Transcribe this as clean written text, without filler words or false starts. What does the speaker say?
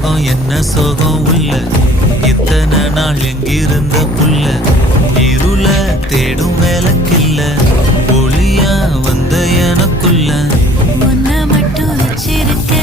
சோகம் என்ன சோகம் உள்ள இத்தனை நாள் எங்கிருந்த புள்ள இருள தேடும் வேலைக்கில்ல ஒளியா வந்த எனக்குள்ள உன்னை மட்டும் வச்சிருக்க